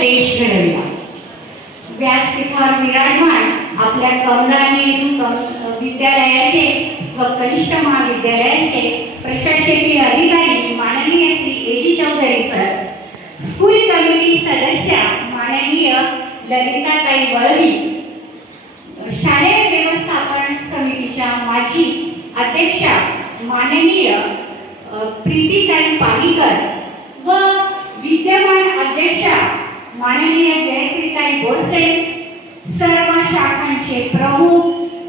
देश घडविला. व्यासपीठावर विराजमान आपल्या कमला विद्यालयाचे व कनिष्ठ महाविद्यालयाचे प्रशासकीय अधिकारी माननीय Shri A G. Chaudhary sir, school committee सदस्य माननीय ललिताताई वळवी, शालेय व्यवस्थापन समितीच्या माजी अध्यक्षा माननीय प्रीतीताई पालीकर व विद्यमान अध्यक्षा माननीय जयश्रीताई बोरसे, सर्व शाखांचे प्रमुख,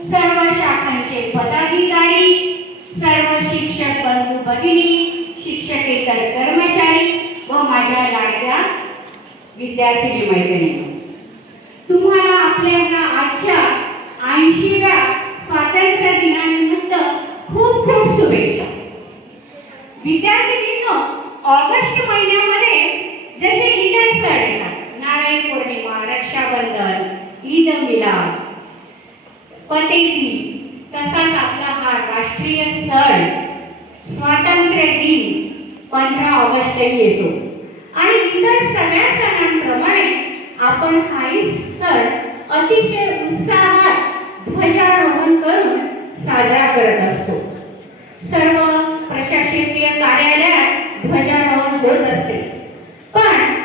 सर्व शाखांचे पदाधिकारी, सर्व शिक्षक बंधू भगिनी, शिक्षकेतर कर्मचारी व माझ्या लाडक्या विद्यार्थी मैत्रिणी, तुम्हाला आपल्या आजच्या 80व्या स्वातंत्र्य दिनानिमित्त खूप खूप शुभेच्छा. विद्यार्थिनींनो, ऑगस्ट महिन्यामध्ये जसे इतर सण येतात, नारळी पौर्णिमा, रक्षाबंधन, ईद मिलाद, पतेती, तसाच आपला हा राष्ट्रीय सण स्वातंत्र्य दिन 15 ऑगस्ट येतो. आणि इतर सगळ्या सणांप्रमाणे आपण हाही सण अतिशय उत्साहात ध्वजारोहण करून साजरा करत असतो. सर्व प्रशासकीय कार्यालयात ध्वजारोहण होत असते. पण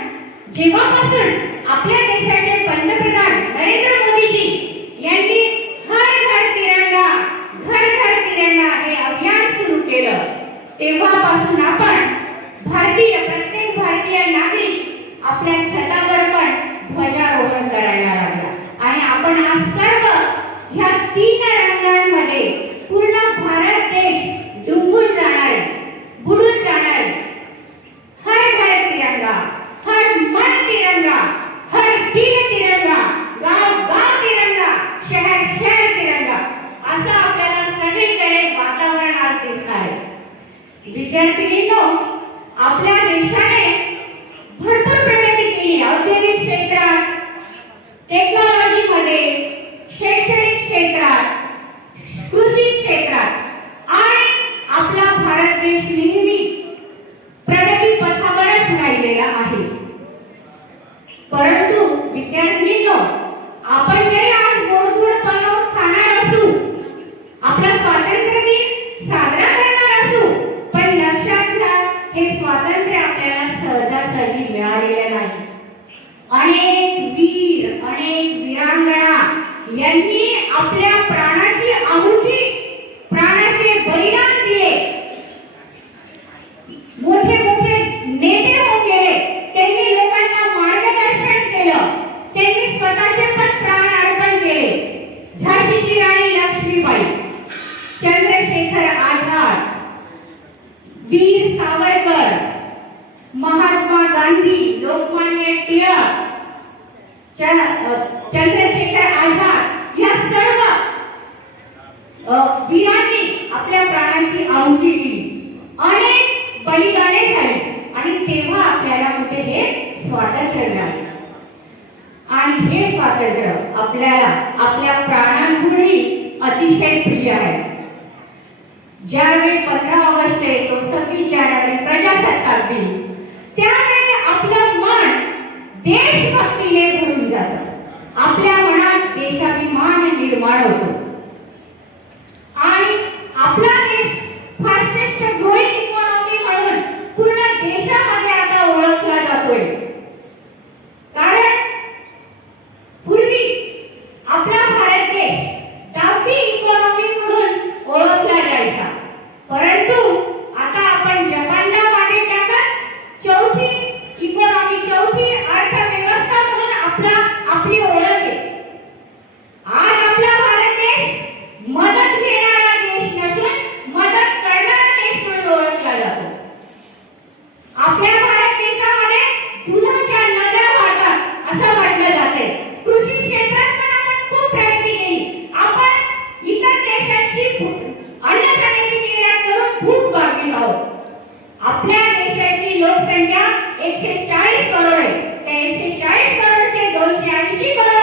जेव्हापासून आपल्या देशाचे पंतप्रधान नरेंद्र मोदीजी यांनी हर घर तिरंगा, घर घर तिरंगा हे अभियान सुरू केलं, तेव्हापासून आपण प्रत्येक भारतीय नागरिक आपल्या छतावर पण ध्वजारोहण करायला लागला. आणि आपण आज सर्व ह्या 3 रंगांमध्ये पूर्ण भारत देश डुंबून जाणार, बुडून जाणार. हर घर तिरंगा, हर मन तिरंगा, हर दिल तिरंगा, गाव गाव तिरंगा, शहर शहर तिरंगा, असं आपल्याला सगळीकडे वातावरण आज दिसणार आहे. विद्यार्थिनींनो, आपल्या देशाने भरपूर प्रगती केली. औद्योगिक क्षेत्रात, टेक्नॉलॉजीमध्ये, शैक्षणिक क्षेत्रात, कृषी क्षेत्रात, आणि आपला भारत देश नेहमी प्रगती पथावरच राहिलेला आहे. परंतु विद्यार्थिनींनो, आपण जरी आज गोड बनवून खाणार असू, आपला स्वातंत्र्य दिन साजरा करणार असू, पण लक्षात घ्या, हे स्वातंत्र्य आपल्याला सहजासहजी मिळालेले नाही. अनेक वीर, अनेक वीरांगना यांनी आपल्या प्राणाची आहुती, प्राणाचे बलिदान दिले. मोठे मोठे नेते होऊन गेले, त्यांनी लोकांना मार्गदर्शन केलं, त्यांनी स्वतःचे पण प्राण अर्पण केले. झाशीची राणी लक्ष्मीबाई, चंद्रशेखर आझाद, वीर सावरकर, महात्मा गांधी, लोकमान्य टिळक, चंद्रशेखर आझाद या सर्व वीरांनी आपल्या प्राणाची आहुती दिली. अनेक बलिदाने झाली आणि तेव्हा आपल्याला कुठे हे स्वातंत्र्य मिळाले. आणि हे स्वातंत्र्य आपल्याला आपल्या प्राणांपुढे अतिशय प्रिय आहे. ज्यावेळी 15 ऑगस्ट येतो, 26 जानेवारी प्रजासत्ताक दिन, त्यावेळी आपलं मन देशभक्तीने भरून जातं. आपल्या मनात देशाभिमान निर्माण होतो आणि आपला देश फास्टेस्ट ग्रोइंग इकॉनॉमी म्हणून पूर्ण देशामध्ये आता ओळखला जातोय. कारण पूर्वी आपला भारत देश 10वी इकॉनॉमी म्हणून ओळखला जायचा, परंतु आता आपण जपानला मागे टाकत 4थी इकॉनॉमी, 4थी अर्थव्यवस्था म्हणून आपली ओळख आहे. आज आपला भारत देश मदत घेणारा देश नसून मदत करणारा देश म्हणून ओळखला जातो. आपल्या भारत देशामध्ये दुधाच्या नद्या वाहतात असं म्हटलं जाते. कृषी क्षेत्रात पण आपण खूप प्रगती केली. आपण इतर देशांची अन्नधान्याची निर्यात करून भूक भागली आहोत. आपल्या देशाची लोकसंख्या 140 करोड आहे. त्या 140 करोडचे 280 करोड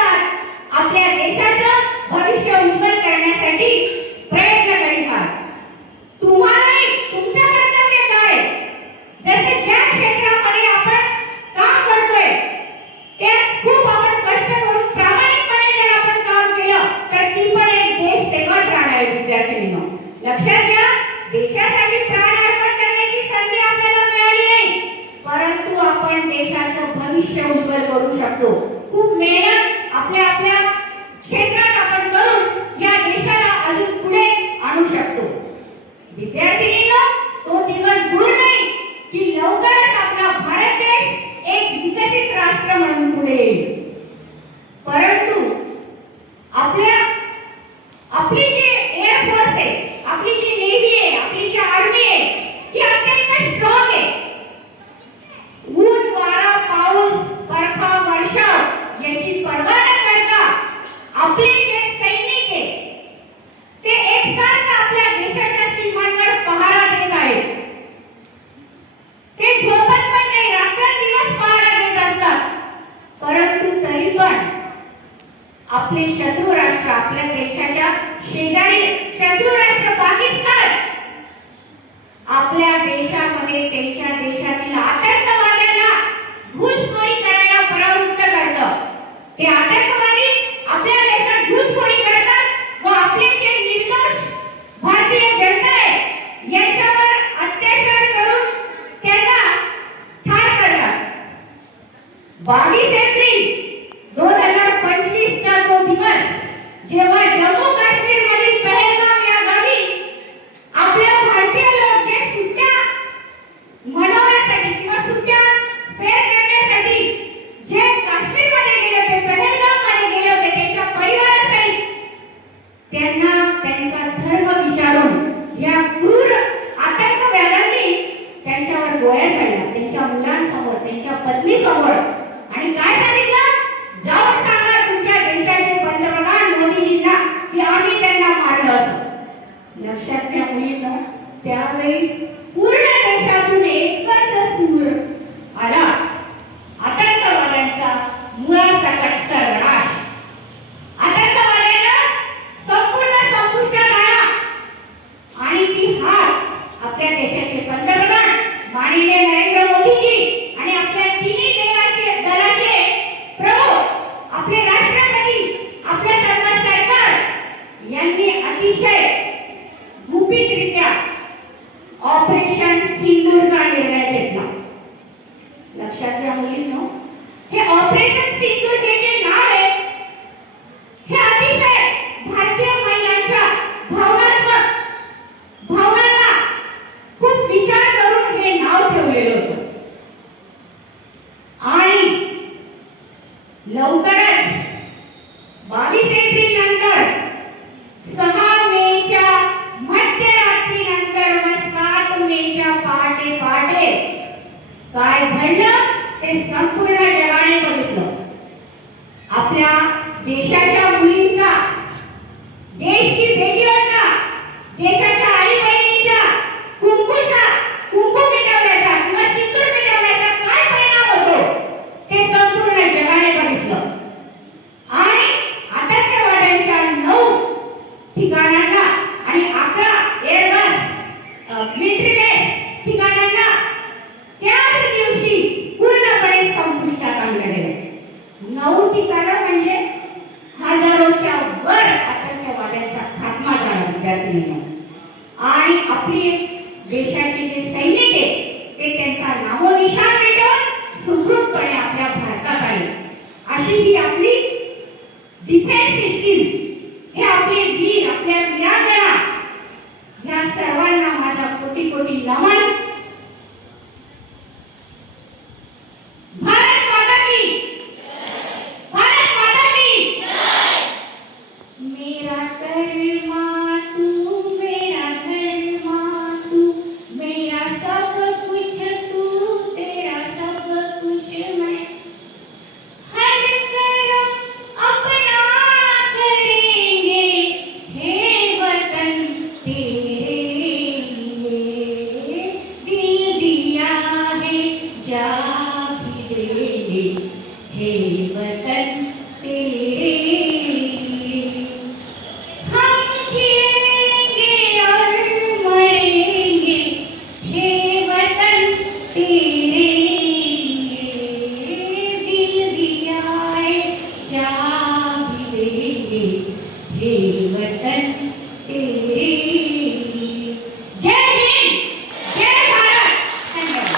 करू शकतो. खूप मेहनत आपल्या आपल्या क्षेत्रात आपण करून या देशाला अजून पुढे आणू शकतो. विद्यार्थिनींनो, तो दिवस दूर नाही की लवकरच आपला भारत देश एक विकसित राष्ट्र म्हणून पुढे येईल. परंतु आपली जी एअरफोर्स आहे, आपली जी नेव्ही आहे, आपली जी आर्मी आहे, ही अत्यंत स्ट्रॉंग आहे. ऊन, वारा, पाऊस, बर्फ, वर्षाव याची पर्वा न करता आपले जे सैनिक आहे ते एकसारखं आपल्या देशाच्या सीमांवर पहारा देत आहेत. ते झोपत पण नाही, रात्रंदिवस पहारा देत असतात. परंतु तरी पण आपले शत्रू राष्ट्र, आपल्या देशाच्या शेजारी शत्रू राष्ट्र पाकिस्तान आपल्या देशामध्ये त्यांच्या देशातील आतंकवाद्यांना घुसखोरी करायला प्रवृत्त करतं. ते आतंकवादी आपल्या देशात घुसखोरी करतात व आपले जे निर्दोष भारतीय जनता आहे यांच्यावर अत्याचार करून त्यांना ठार करतात. 22 एप्रिल 2025 चा तो दिवस जेव्हा जम्मू काश्मीर मधील पहलगाम या गावी आपल्या भारतीय लोक जे सुट्ट्या मनवण्यासाठी किंवा सुट्ट्या स्पेअर करण्यासाठी जे काश्मीर मध्ये गेले होते, पहलगाम मध्ये गेले होते, त्यांच्या परिवारासाठी त्यांना त्यांचा धर्म विचारून या क्रूर आतंकवाद्यांनी त्यांच्यावर गोळ्या झाडल्या, त्यांच्या मुलांसमोर, त्यांच्या पत्नीसमोर. आणि काय सांगितलं? जाऊन सांगा तुमच्या देशाचे पंतप्रधान मोदीजींना की आम्ही त्यांना मारलं असं. लक्षात घ्या मुलींनो, त्यावेळी पूर्ण देशातून एकच सूर आला, आतंकवाद्यांचा मुळासकट सर्वनाश. आतंकवाद्यांना संपूर्ण संपुष्टात आणा. आणि ती हात आपल्या देशाचे पंतप्रधान माननीय नरेंद्र मोदीजी आणि आपल्या तिन्ही दलाचे प्रमुख, आपले राष्ट्रपती, आपले सर्व सरकार यांनी अतिशय गुपितरित्या ऑपरेशन सिंदूरचा निर्णय घेतला. लक्षात घ्या मुलींनो, हे ऑपरेशन सिंदूर हे जे नाव आहे हे अतिशय भारतीय महिलांच्या भावनांना खूप विचार करून हे नाव ठेवलेलं होतं. आणि लवकरच 22 एप्रिल नंतर 6 मेच्या मध्यरात्रीनंतर व 7 मेच्या पहाटे काय घडलं ते संपूर्ण जगाने बघितलं. आपल्या देशाच्या मुलींचा, देश की बेटियोंचा, देशाच्या आई बहिणींच्या कुंकू मिटवण्याचा किंवा सिंदूर मिटवण्याचा काय परिणाम होतो ते संपूर्ण जगाने बघितलं. आणि आतंकवाद्यांच्या 9 ठिकाणांना आणि 11 एअरबस मिलिटरी बेस ठिकाणांना त्याच दिवशी पूर्णपणे संपुष्टात आणलं गेलं. 9 ठिकाणं म्हणजे हजारोच्या वर आतंकवाद्यांचा खात्मा झाला विद्यार्थ्यांना. आणि आपली देशाचे जे सैनिक आहेत ते त्यांचा नामोनिशाण मिटवून सुखरूपपणे आपल्या भारतात आले. अशी ही आपली डिफेन्स सिस्टीम, हे आपले वीर, आपल्या वीरांगना, या सर्वांना माझा कोटी कोटी नमन. भारत माता की जय, भारत माता की जय. मेरा कर्मा तू, मेरा धर्मा तू, मेरा सब कुछ तू, तेरा सब कुछ मैं. हर कर्म अपना करेंगे, हे वतन तेरे लिए दिल दिया है, जा भी देंगे, हे वतन तेरे लिए. हम जिएंगे और मरेंगे, हे वतन तेरे लिए दिल दिया है, जा भी देंगे, हे वतन तेरे